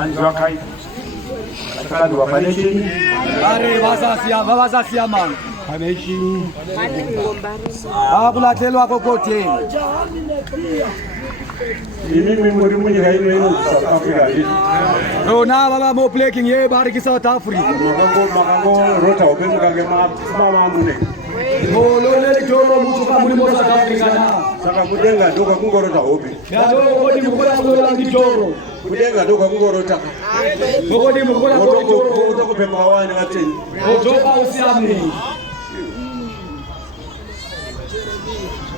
Anjwa kai. Akadu wafaneshi. Are wasasiya man. Faneshi. Akulahlelwa kokotheni. Mimi muri munyi haino South Africa. Rona baba mo playing ye bari ki South Africa. Makango rota obenga ngema mama mune. Lole joro mucho ka muri mo South Africa na. Saka kudenga doka kungorota hobi. Yado kodi mukora lola ndijoro. Kudenga doka kungorota. Kodi mukora kodi joro. Utoko pemba wani wateni. Ojoka usiamni.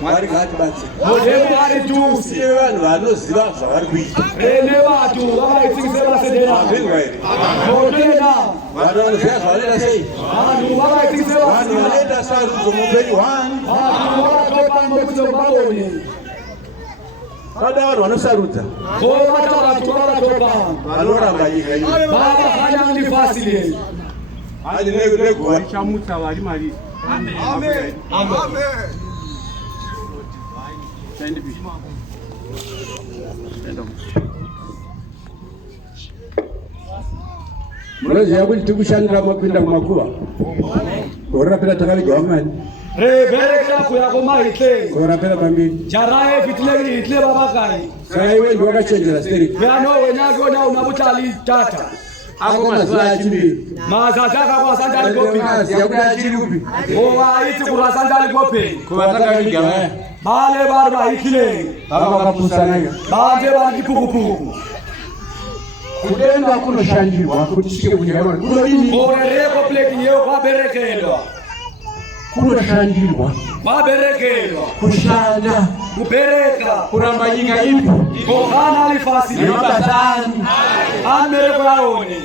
Mwari gati bati. Modemo ari juice. Siye vanhu vanoziva zvavari kuita. Ene vatu vavaitsikise vasedera. Ndingwairi. Modena. Vanhu vanoziva zvavanoita sei. Vanhu vavaitsikise Vanhu vasedera. vanoita sarudzo muupenyu hwani. Vanhu vakatopa ngokuti babone. Kada vanhu vanosarudza. Vovata vatu vakatopa. Vanoramba nyika ino. Baba kana ndifasile. Hadi neguva. Chamutsa vari mari. Amen. Amen. Munoziva kuti tikushandira mapinda kumakuva. Gorapera takavigawa mani. Reberekera kuya kumahitle. Gorapera pambiri. Jaraye fitle itle babakai. Saka iwe ndiwe wakachenjera steri. Vyano wenyako na unabutali tata. Ako mazuva achimbiri. Mazazaka kwa sandali gopi. Yakuda achiri kupi. Owa iti kura sandali gopi. Kuvatakavigawa. Bale barba ikile. Baba vakapusana. Banje bandi pukupuku. Kudenga kunoshandirwa kuti tisvike kunyika ino. Kunodini? Orereko pleki yeo kwaberekedwa. Kunoshandirwa. Kwaberekedwa. Kushanda. Kubereka. Kuramba nyika ipi. Kohana alifasile. Nemabatani. Amereko yaone.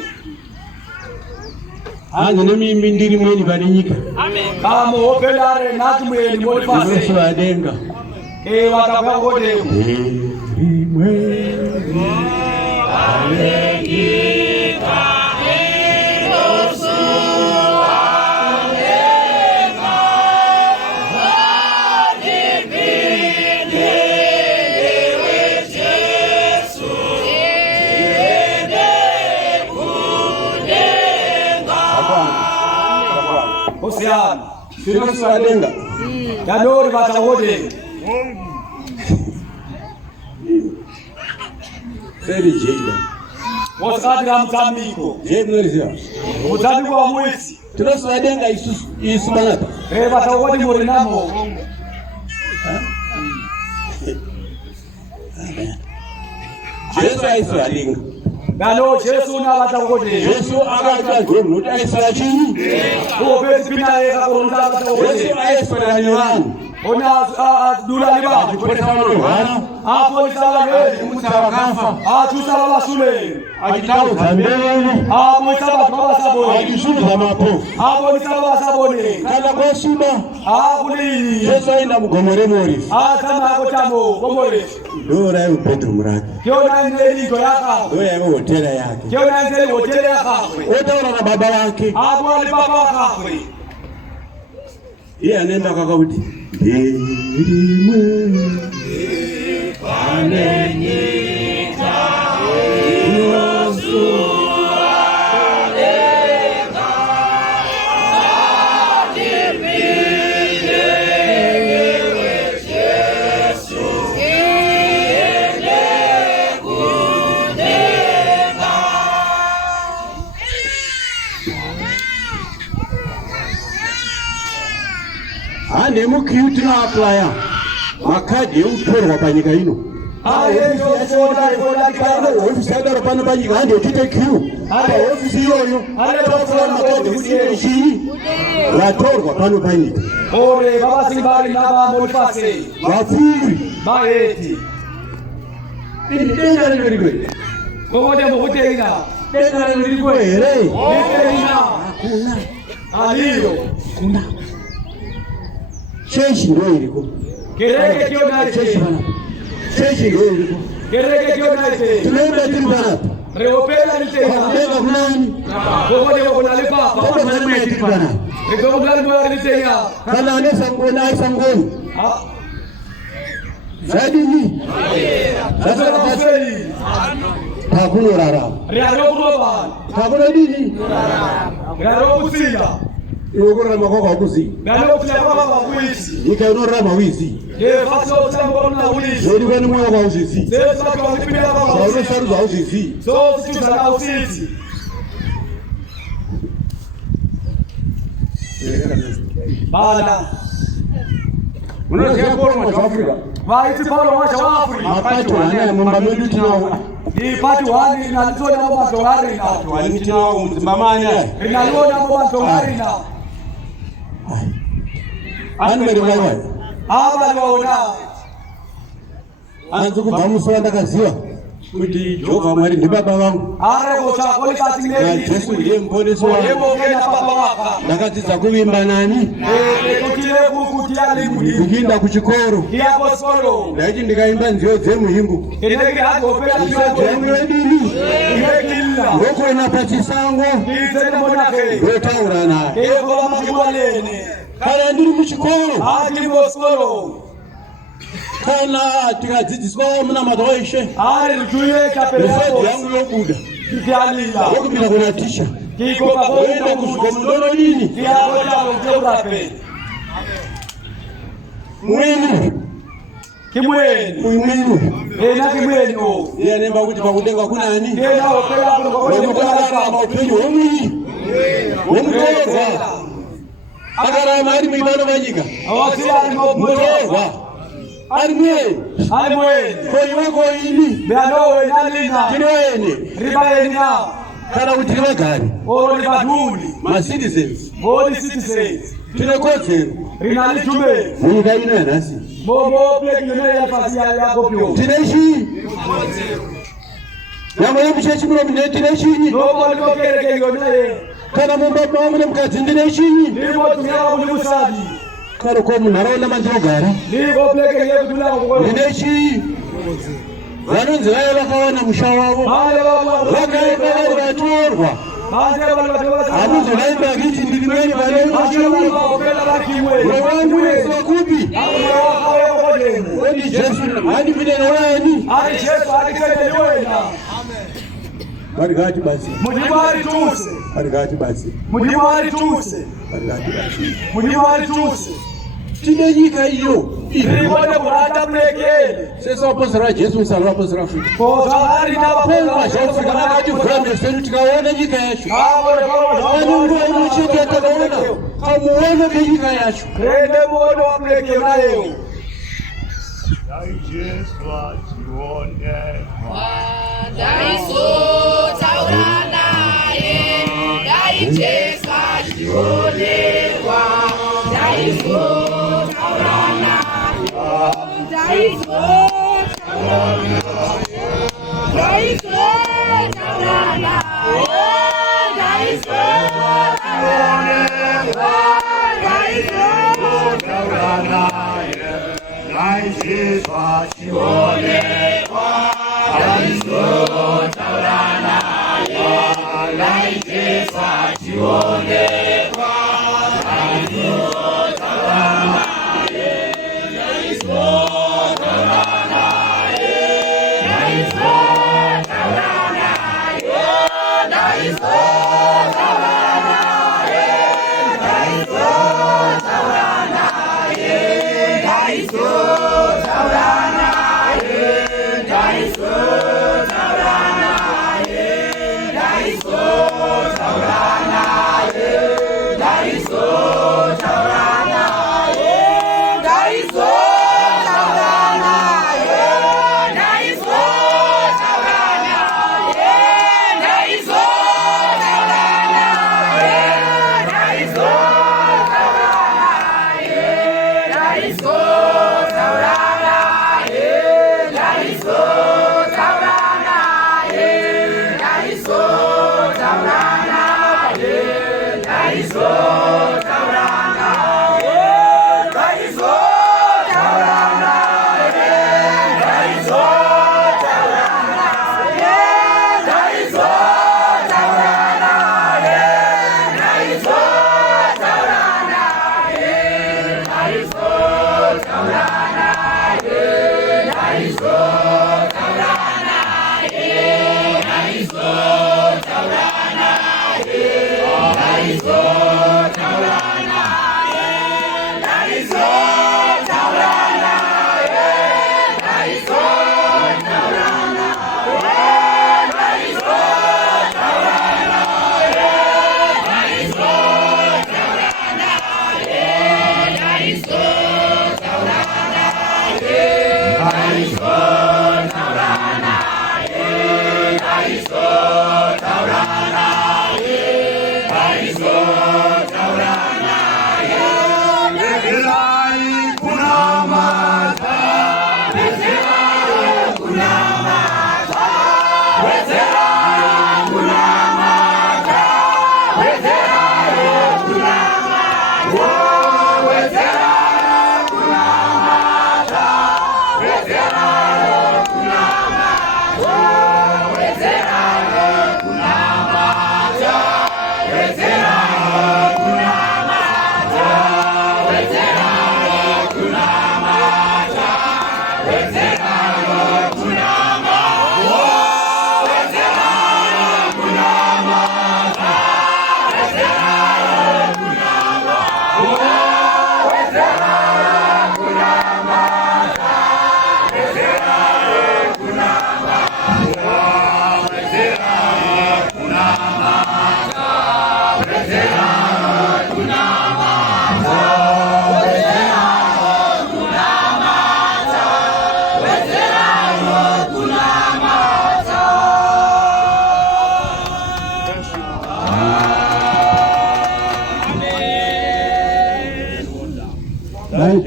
Hanzi nemimbi ndiri mweni pane nyika. Kamo opelare nati mweni molifasile. Yesu adenga. Wakabwa kodeko. Osiana. Yesu adenga. Yanori vatakodeko. Seri jeda. Wasati la mtambiko. Jeda noriziva. Mtambiko wa mwezi. Yesu adenga isu banata. Vatakodi muri namo. Yesu aisu adenga. Gano Yesu na vatakodi. Yesu akaita gomu kuti aisu achini. Kopezi pina eka kurunza vatakodi. Yesu aisu vanhu. Ona dula liba. Achiporesa vanorwara. Apoisa vagezi. Achimutsa vakafa. Atusa vasule. Achitaudza mbeveve. Apoisa vatwa vasabone. Achisudza mapofu. Apoisa vasabone. Kana kwashuba. Akuli. Yesu aenda mugomo remorisi. Atama akotamo gomore. Ndo raive bedroom rake. Kiona ndeli ndo yaka. Ndo yaive hotera yake. Kiona ndeli hoteli yaka. Otaura nababa vake. Apo ali baba wakakwe. Iye anaenda kwakakuti ndirimwe pane nyika Yesu adenga adipinde Yesu ende kudenga. Ane mukiyuti na aplaya makadhi ekutorwa panyika ino. Ofisi yadaro pano panyika handi yechite kiu. Ofisi iyoyo tofula makadhi ekuti ine chii vatorwa pano panyika. Ore baba simbali na baba molifase. Vapfuri. Maeti. Ini denga riri. Komote mukutenga. Denga riri here. Nitenga. Kuna. Aliyo. Kuna. Cheshi ndo iriko. Kereke kiona Cheshi bana. Cheshi ndo iriko. Kereke kiona ite. Tunaenda tiri bana. Reopela nitenga. Denga kunani? Komote kunalipa. Kama mwana tiri bana. Rekomo gani mwana nitenga. Kana ane sangoni ai sangoni. zadini Sasa basi. takuno rara Rialo kuroba. takuno dini Rialo kusia. yokora makoko kuzi Rialo kusia kwa kuisi. ikaonora mawizi Faso tsambo na ulisi. zodi kwani mwa kwa uzizi Sasa kwa kipindi kwa sauro saru za uzizi so siku za usisi. Bala. unasikia kwa mwa Afrika Vaiti Paulo wa Afrika. mapato hana mambo mengi tunao Ipati wani inalizona mambo tongari na. Walitina mzimbamanya. Inaliona mambo tongari na. anmere mwa Aba liwaona. anzu kubamuso ndakaziwa kuti Jehova Mwari ndi baba vangu Are kocha koli na katinei. Yesu ndiye mponesi wangu Yebo kenya papa waka. ndakadzidza kuvimba nani Kutile kukutia limu. ndikinda kuchikoro Kia koskolo. ndaiti ndikaimba nziyo dzemuhimbo Inenge hadi opera dzemwedini Imekilla. ndokona pachisango Izene monake. ndotaura naye Eko la makiwalene. kana ndiri muchikoro Hadi koskolo. kana tikadzidziswa munamato weshe Are lutuye chapele mifadhi yako. yangu yobuda Kikialila. wokupinda kuna tisha Kiko oenda kaboenda kusvika mundono dini Kia kocha kuteurape. mwini Kimweni. uimwini Ena kimweni o. iye anemba kuti pakudenga kunani Ena opera wemukararama upenyu hwomwini womutorwa akarama ari muimano vanyika Awatira ni mutorwa ari mwei Aimweni. koiwe koini Beano enalina. tinoene Riba enina. kana kuti tivagari Oro ni baduli. macitizens Body citizens. tine kodzero Rinali tume. munyika ino yanhasi Bobo pleki yone ya fazia ya kopyo. tine chii nyama yemuchechi muno mune tine chinyi Nobo liko kereke yone. kana mumba mamo nemukadzi ndine chinyi Niko tunyala kuli musadi. kana ko munharaunda mandinogara Niko pleki yeku tula kukolo. ndine chii vanonzi vaya vakawana musha wavo Male baba. vakaenda vari vatorwa Manje baba baba. hamuzovaimba kiti ndiri mweni Manje vane baba opela bakimwe. wangu wesokupi weni jesu handipinde newani Ari Yesu akitende yona. varikati basi Mujibari tuse. varikati basi Mujibari tuse. varikati basi Mujibari tuse. tine nyika iyo Nibone kurata plekele. sese waposera jesu musana waposera futi Koza ari na pomba zvafika vakati vhuramesenu tikaona nyika yacho Abone baba. ane nguva inochete yatakaona kamuono kenyika yacho Rende mono wa plekele nayo. Taurana,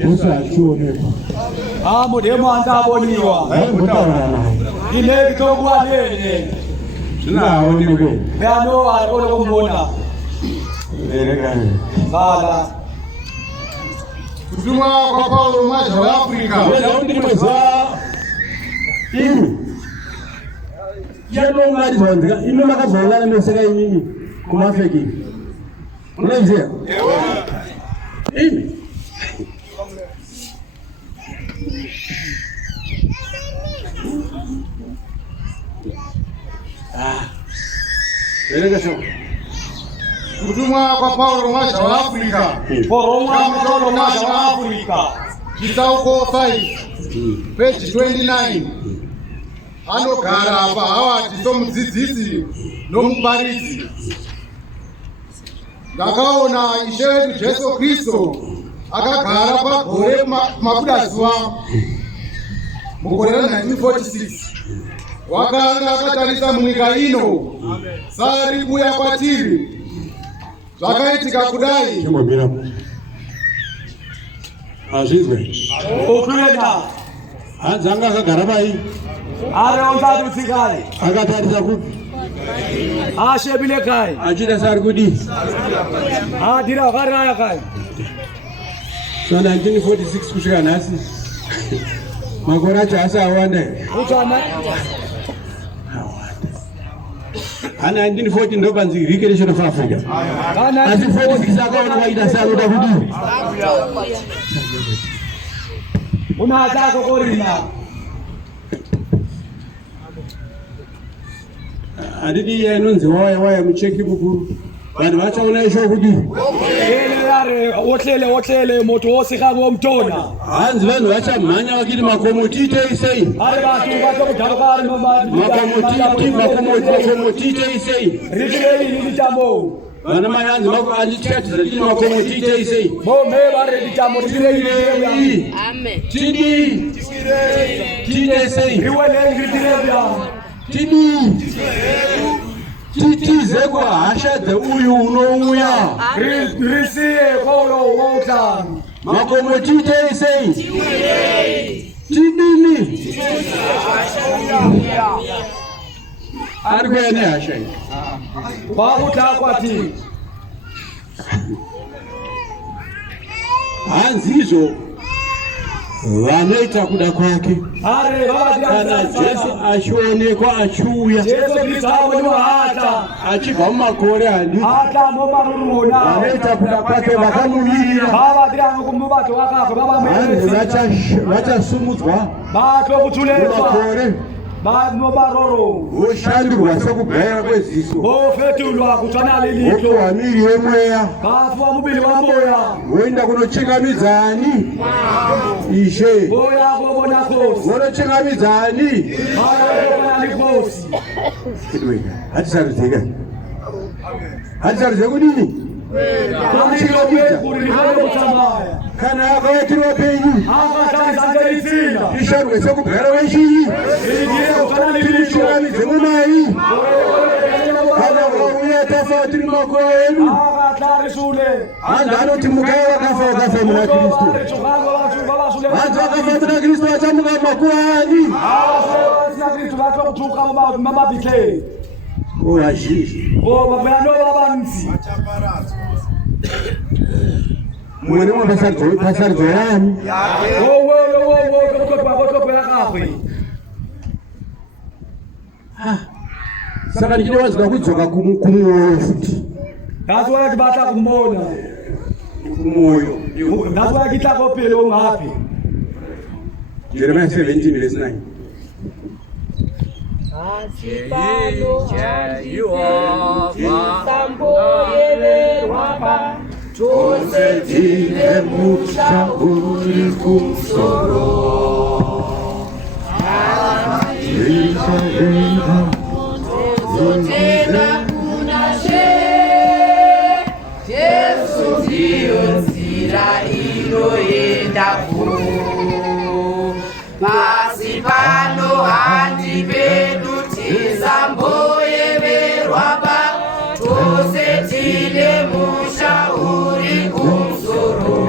bosa achione mudemo andaboniwa ine kitogwa nene zvinaonekwe ngano arikona kumubona erekani bala kutumwa kwa Paulo mwaja wa Afrika ndikuza yano ngari zvanzika ino makazongana noseka inini kumafeki unoziva ini erenga sho kutumwa kwa Paulo mwaja wa Afrika Paulo mwaja wa Afrika Chitsauko 5 page 29 anogara apa hawati somudzidzisi nomuparidzi. Ndakaona Ishe wedu Jesu Kristo akagara pagore mabudazuva mugore 1946 wakanga akatarisa munyika ino sari kuuya kwatiri. Zvakaitika kudai azvizwe okwenda hanzi anga akagara pai arionzadutsikai akatarisa kupi ashebile kai achida sari kudi adira vakaraya kai so 1946 kusvika nhasi makore acho asi awanda uchana ana 1940 ndopanzi recreation of Africa asi 46 akaona waita saroda kudi unataka korina adidi yanonzi waya mucheki mukuru vanhu vachaona isho kudi otlele moto wose kavo mtona hanzi vanhu vachamhanya vakiti makomo tiitei sei makomo tiitei sei ritirei vana mai hanzi anditiatidza tini makomo tiitei sei bombe vareditamo tidii tiitei sei tidii titize kwahasha dzeuyu unouya risiye koulo woutano makomo tiitei sei tidini ari kuya nehasha iyi kwakutakwati hanzi izvo vanoita kuda kwake kana Jesu achionekwa achiuya achibva mumakore adi vanoita kuda kwake vakamuvirira hanzi vachasumudzwa mumakore voshandurwa sekubhaya kweziso vopiwa miri yemweya voenda kunochingamidzani Ishe vonochingamidzani hatisarudzeka hatisarudzeka kudini kana akawatirwa penyu ishandwe sekugara weshii tirishingamidze munai kana vauya tafa tiri makoa edu hanzi anoti mukai wakafa muna Kristu hanzi wakafa muna Kristu vachamuka makuani vazhinji mumwe nemwe pasaridzo yani saka ndichinowanzika kudzoka kumwoyo futi ndazowakibata kumona kumwoyo ndazowakitako pele ungapi Jeremiah 17:9 Asipano Jehova samboyelelwapa chose tine musha uri kumsoro tena kunashe Yesu ndiyo nzira inoenda ku pasi pano handi pedu tizamboyeverwapa tose tine musha uri kumsoro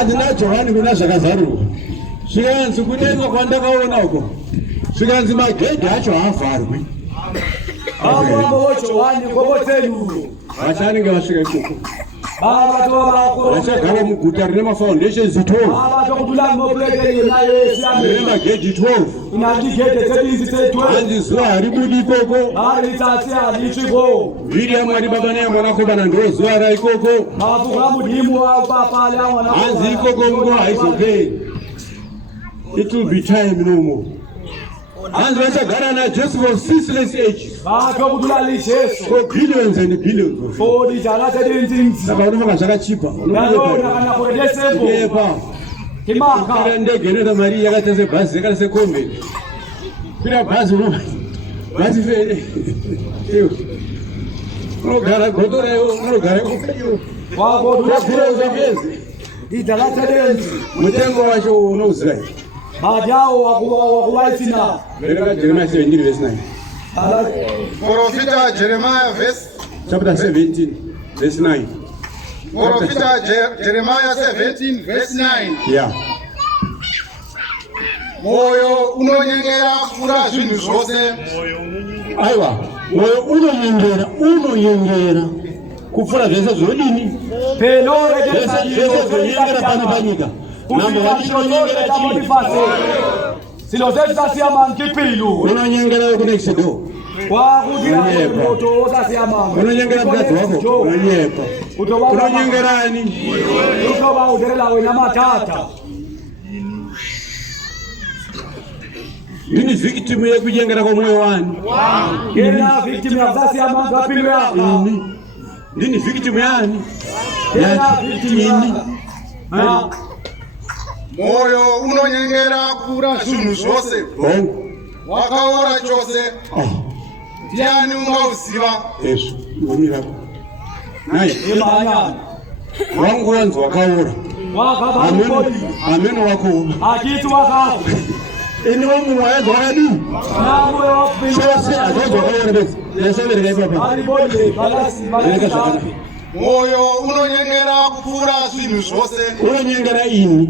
Adina Johani kuna zvakazarurwa. Zvikanzi kunenga kwandakaona uko. Zvikanzi magedhi acho haavharwi. Abo Johani kobotenyu. Vachanenge vasvika ikoko. Baba vachagara muguta rine mafoundations 12 nemagedhi 12 hanzi zuva haribudi ikoko vhiri yaMwari Baba nayaMwanakomana ndo zuva raikoko hanzi ikoko nguva haizoperi. It will be time no more. Hanzi vachagara naJesu for ceaseless ages, for billions and billions. Saka unofunga zvakachipa unokwira ndege inoita mari yakaita sebhazi yakaita sekomveni. Kwira bhazi bhazi fere unogara gotora iwo unogara ikofeyo mutengo wacho unouziva Jeremiah 17 verse 9. Profita Jeremiah chapter 17 verse 9. Profita Jeremiah 17 verse 9. Yeah. Moyo unonyengera kufura zvinhu zvose. Aiwa, moyo unonyengera kufura zvese zvodini? Zvese zvonyengera pano panyika. Unonyengera kunext door. Unonyengera mukadzi wako unonyepa. Unonyengerani? Ndini victim yekunyengera kwomwoyo wani. Ndini victim yani. Moyo unonyengera kufura zvinhu zvose. Wakaora chose. Ndiani ungauziva? Yesu, umira. Nai. Wangu wanzi wakaora. Amen wako. Akitu wakafu. Ini wangu waenza wakadi. Chose azozo wakaora besi. Yasevereka ipapa. Moyo unonyengera kufura zvinhu zvose. Unonyengera ini.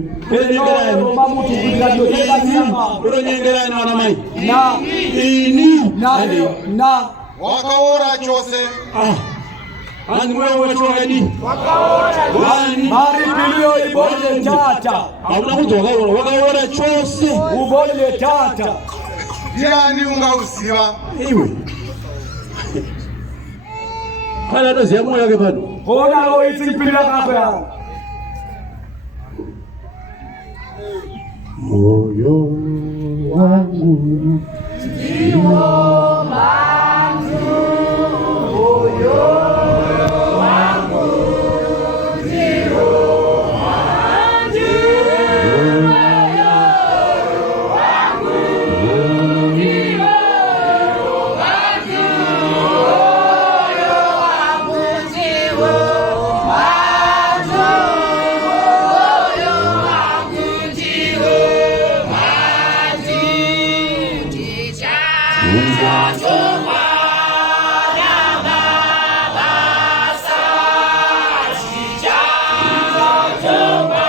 Unonyengerani wana mai. Ini. Wakaora chose. Hanzi mwewe wacho wakadi. Mari bilio ibole tata. Hauna kuti wakaora chose. Ubole tata. Ndiani ungauziva? Iwe. Kana ndoziya mwoyo wake pano. Kona loitsipilira kapya. Moyo wangu ndiwo mangu, moyo wangu ndiwo mangu, moyo wangu ndiwo mangu, moyo wangu ndiwo mangu, moyo wangu ndiwo mangu, ndichachoma na mabasa, ndichachoma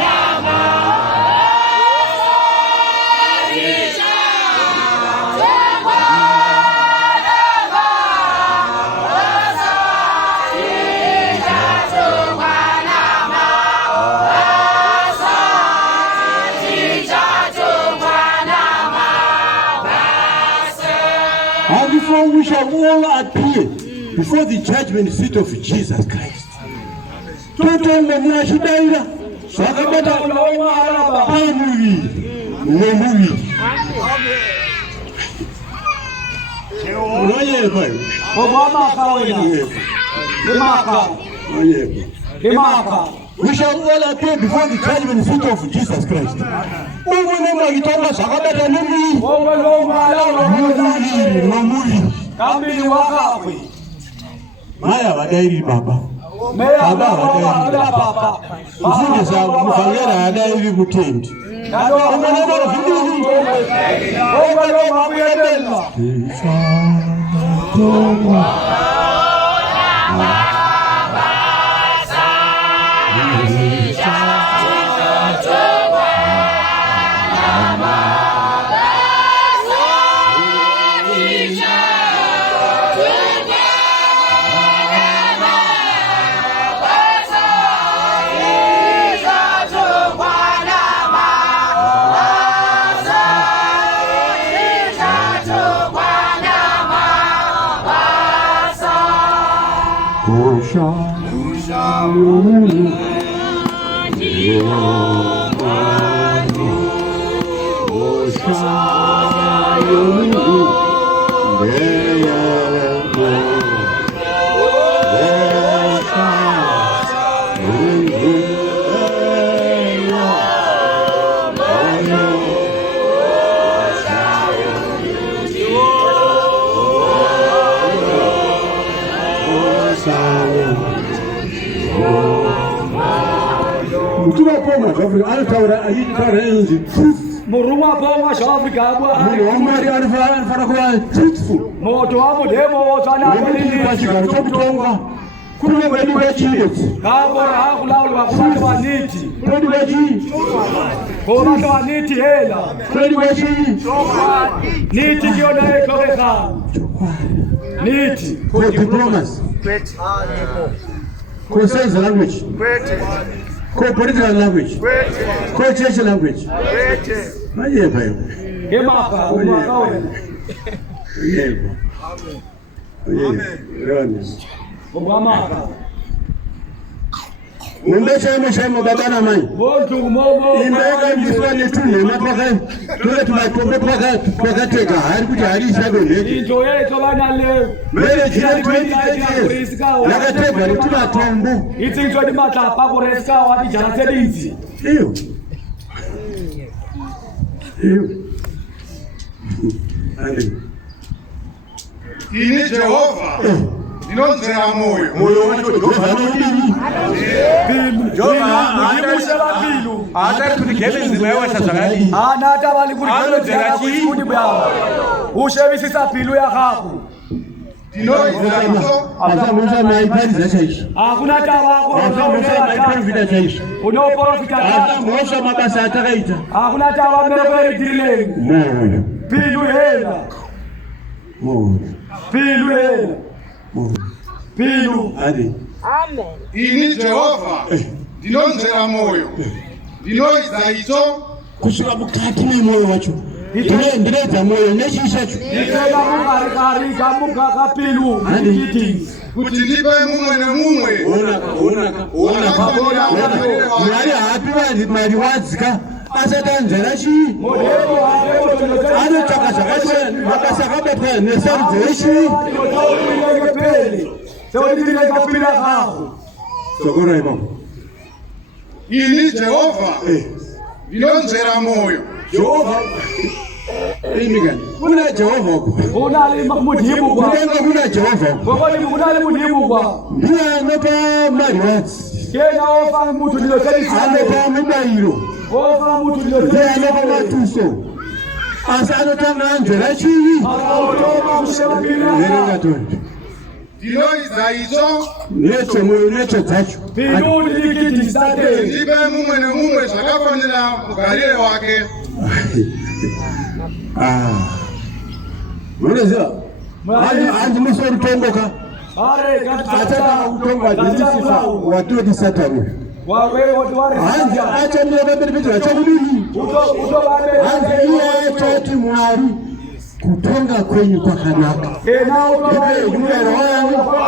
na mabasa, ndichachoma na mabasa, ndichachoma na mabasa, ndichachoma na mabasa. And before we shall all appear before the judgment seat of Jesus Christ. Totonga mwashidaira zvakabata pamuviri wemuviri. Ngoyekho. Ngomaka wena. Ngomaka. Ngoyekho. Ngomaka. We shall all appear before the judgment seat of Jesus Christ. Ubone mangitoma zakabata nini? Nomuli. Kamili wakakwe. Maya wadairi baba. Baba baba. Ufunde sabu mufangera hadairi kutendi. Muruma poma Afrika abwa. Muhammad alifara kwa truthful. Moto wamo demo sana Nini bashika kutonga. Kuna wedu wechi. Kabora hakulaulu bakubatu baniti. Wedu wechi. Kubatu baniti hela. Wedu wechi. Niti kiona ekobeka. Niti. For diplomas. For science language. For political language. For church language. Maye bayo. Gemaka umaka wena. Yebo. Amen. Ngomaka. Ngombe shemo babana mani. Bontu momo. Imbeka mjiswani tune mapaka. Tule tumatombe paka teka. Hari kuti hari shago leki. Into yeto bana leo. Mele jina 20 years. Nakateka ni tumatombo. Itsi ngodi mata pa kureska wati jana sedinzi. Iyo. Andi. Ini Jehova. Ndinonzera moyo. Moyo wacho Jehova nodini. Jehova ndimusela bilu. Hata tunikele zimewa shashakali. Ana hata bali kulikela kuti bwa. Ushebisisa bilu ya haku. Ndinonzera moyo. Asa musa maipari zachaishi. Hakuna tabako. Asa musa maipari vida chaishi. Uno profita. Asa musa mabasa atakaita. Hakuna tabako mbele dirile. Moyo. Bilu hela. Moyo. Bilu hela. Moyo. Bilu. Adi. Amen. Ini Jehova. Ndinonzera moyo. Ndinoiza icho Kushuka mukati mwoyo wacho. Ndineza moyo nechishacho. Ndikela kungari kamuka kapilu. Ndikiti. kuti ndipe mumwe nemumwe. Ona mwari haapi mari wadzika asatanzera chii. Anotsvaka zvakachena mabasa akabatwa nesarudzo yechi. Sokora ipapo. Ini Jehova. Ndinonzera moyo. Jehova. Imigani. Kuna Jehova uko. Unali mudimu kwa. Kuna Jehova uko. Ngokoni kunali mudimu kwa. Ndiye anopa mari wadzi. Kena ofa mtu ndilothelisa. Anopa mubayiro. Ofa mtu Ndiye ndilothelisa. anopa matuso. Asi anotanga anzera chii. Akatoma kushebila. Verenga tonje. Ndinoiza icho Necho moyo necho dzacho. Bilu ndikiti state. ndipe mumwe nemumwe zvakafanira mugarire wake. Unoziva? Hanzi musori tongoka. Are Ataka utonga dizisifa watodi satani. Wawe watu wale. Hanzi acha ndiye pembeni picha chakudini. Uto babe. Hanzi iye toti mwari kutonga kwenyu kwakanaka. Kena uto babe. Jumero wangu.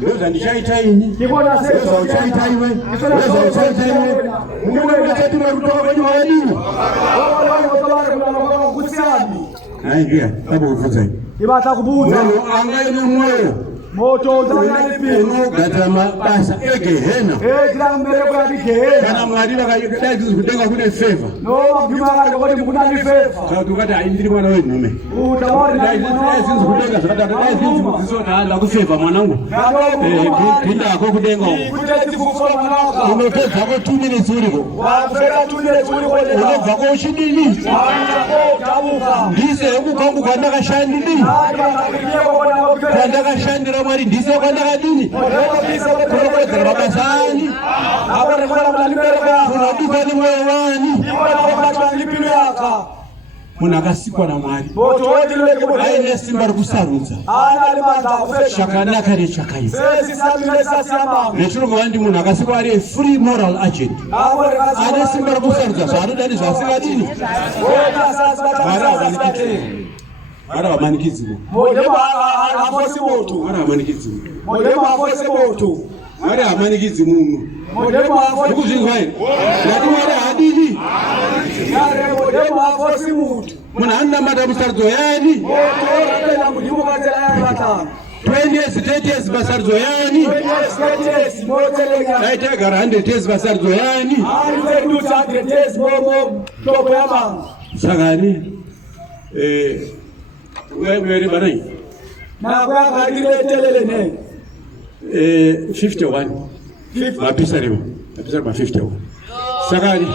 Ndoza nishaita ini. Kibona sasa. Ndoza uchaita iwe. Ndoza uchaita iwe. Mungu mkachati mwa kutoka kwenyu wadini. Wale watu wale kuna kusiani. Hai pia tabu kufuza. Ibata kubuza. Angaye moyo. Moto uzalani pia. Gatama basa egehena. Kila mbele kwa dikehena. Kana mwalimu akadai kutenga kule favor. No, mjuma kwa mkuna ni favor. Kwa tukata indiri mwana wewe mume. Utaona dai kutenga sasa dai zisizo na kufeva mwanangu. Pinda ako kutenga. Kuteti kufa mwanaka. Umepeza kwa 2 minutes uliko. Wafeka 2 minutes uliko leo. Unova kwa ushindili. Tabuka. Ndise ukukongu kwa ndaka shandili. Kwa ndaka shandira mwari ndise kwa ndaka dini. Kwa baba sani. Hapa ni kwa mnalipeleka. Kuna duka ni mwewani. Kwa watu lipilo yaka. Munakasikwa na mwari. Moto wetu leke moto. Aine simba rukusarudza. Ana alimanda kufesha. Shakanaka ne chakaiza. Sisi sabile sasi ama. Nechirungu vandi munakasikwa ari free moral agent. Ane simba rukusarudza. Zvarudani zvasika dini. Ara wamanikidzimo. Modemo afosi moto. Ara wamanikidzimo. Modemo afosi moto. Ara wamanikidzimo. Modemo afosi. Kuzvinzwa here. Ngati mwari hadini. Modemo afosi moto. Munhu anonamata musarudzo yani. Moto rapenda mudimu katela yani vatano. 20 years, 30 years basarudzo yani. 20 years, motelega. Daitagara 100 years basarudzo yani. 100 years momo topo yamanga. Sakani wewe bana Na kwa kadire telele ne 51 mapisa leo 51 Sakani